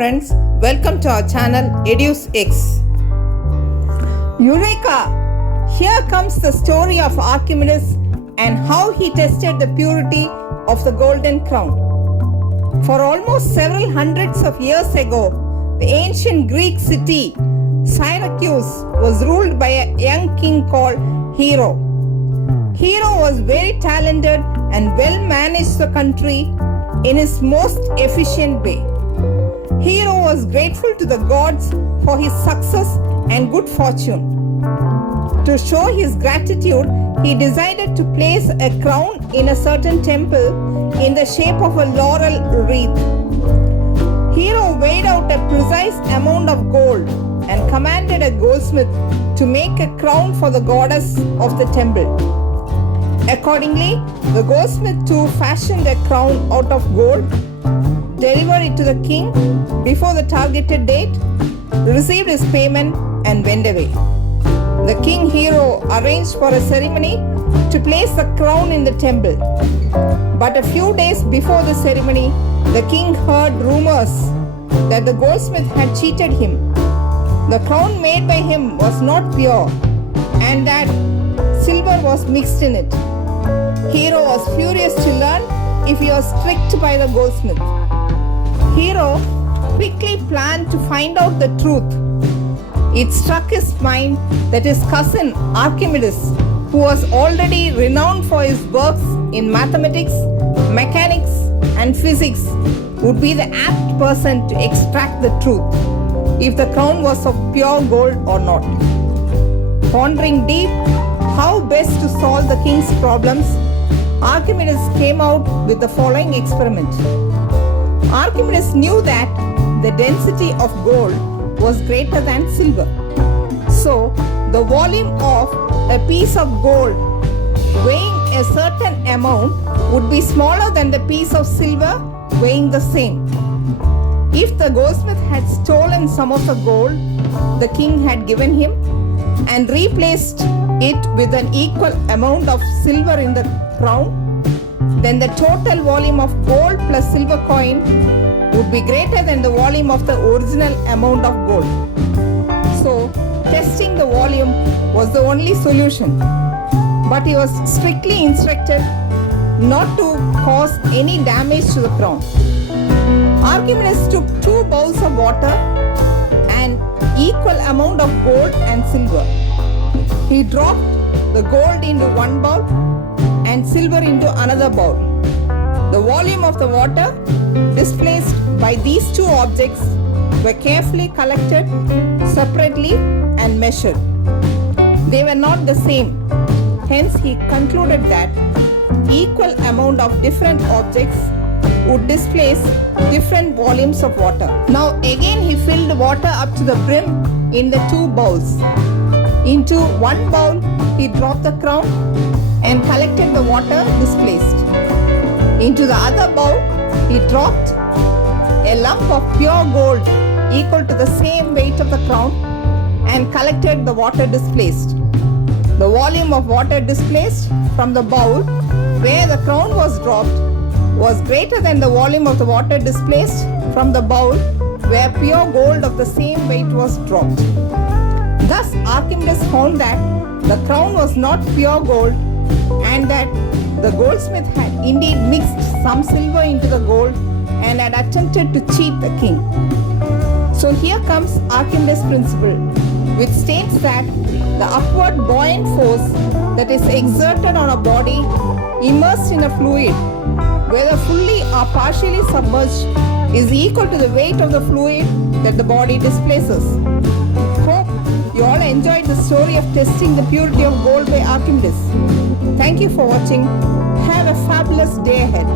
friends, welcome to our channel EduSX. Eureka! Here comes the story of Archimedes and how he tested the purity of the golden crown. For almost several hundreds of years ago, the ancient Greek city Syracuse was ruled by a young king called Hero. Hero was very talented and well managed the country in his most efficient way. Hero was grateful to the gods for his success and good fortune. To show his gratitude, he decided to place a crown in a certain temple in the shape of a laurel wreath. Hero weighed out a precise amount of gold and commanded a goldsmith to make a crown for the goddess of the temple. Accordingly, the goldsmith too fashioned a crown out of gold, delivered it to the king before the targeted date, received his payment, and went away. The king Hero arranged for a ceremony to place the crown in the temple. But a few days before the ceremony, the king heard rumors that the goldsmith had cheated him. The crown made by him was not pure, and that silver was mixed in it. Hero was furious to learn if he was tricked by the goldsmith. Hero quickly planned to find out the truth. It struck his mind that his cousin Archimedes, who was already renowned for his works in mathematics, mechanics, and physics, would be the apt person to extract the truth, if the crown was of pure gold or not. Pondering deep how best to solve the king's problems, Archimedes came out with the following experiment. Archimedes knew that the density of gold was greater than silver. So, the volume of a piece of gold weighing a certain amount would be smaller than the piece of silver weighing the same. If the goldsmith had stolen some of the gold the king had given him and replaced it with an equal amount of silver in the crown, then the total volume of gold plus silver coin would be greater than the volume of the original amount of gold. So, testing the volume was the only solution. But he was strictly instructed not to cause any damage to the crown. Archimedes took 2 bowls of water and equal amount of gold and silver. He dropped the gold into one bowl and silver into another bowl. The volume of the water displaced by these 2 objects were carefully collected separately and measured. They were not the same. Hence, he concluded that equal amount of different objects would displace different volumes of water. Now again he filled water up to the brim in the 2 bowls. Into one bowl he dropped the crown and collected the water displaced. Into the other bowl he dropped a lump of pure gold equal to the same weight of the crown and collected the water displaced. The volume of water displaced from the bowl where the crown was dropped was greater than the volume of the water displaced from the bowl where pure gold of the same weight was dropped. Thus Archimedes found that the crown was not pure gold and that the goldsmith had indeed mixed some silver into the gold and had attempted to cheat the king. So here comes Archimedes' principle, which states that the upward buoyant force that is exerted on a body immersed in a fluid, whether fully or partially submerged, is equal to the weight of the fluid that the body displaces. Hope you all enjoyed the story of testing the purity of gold by Archimedes. Thank you for watching. Have a fabulous day ahead.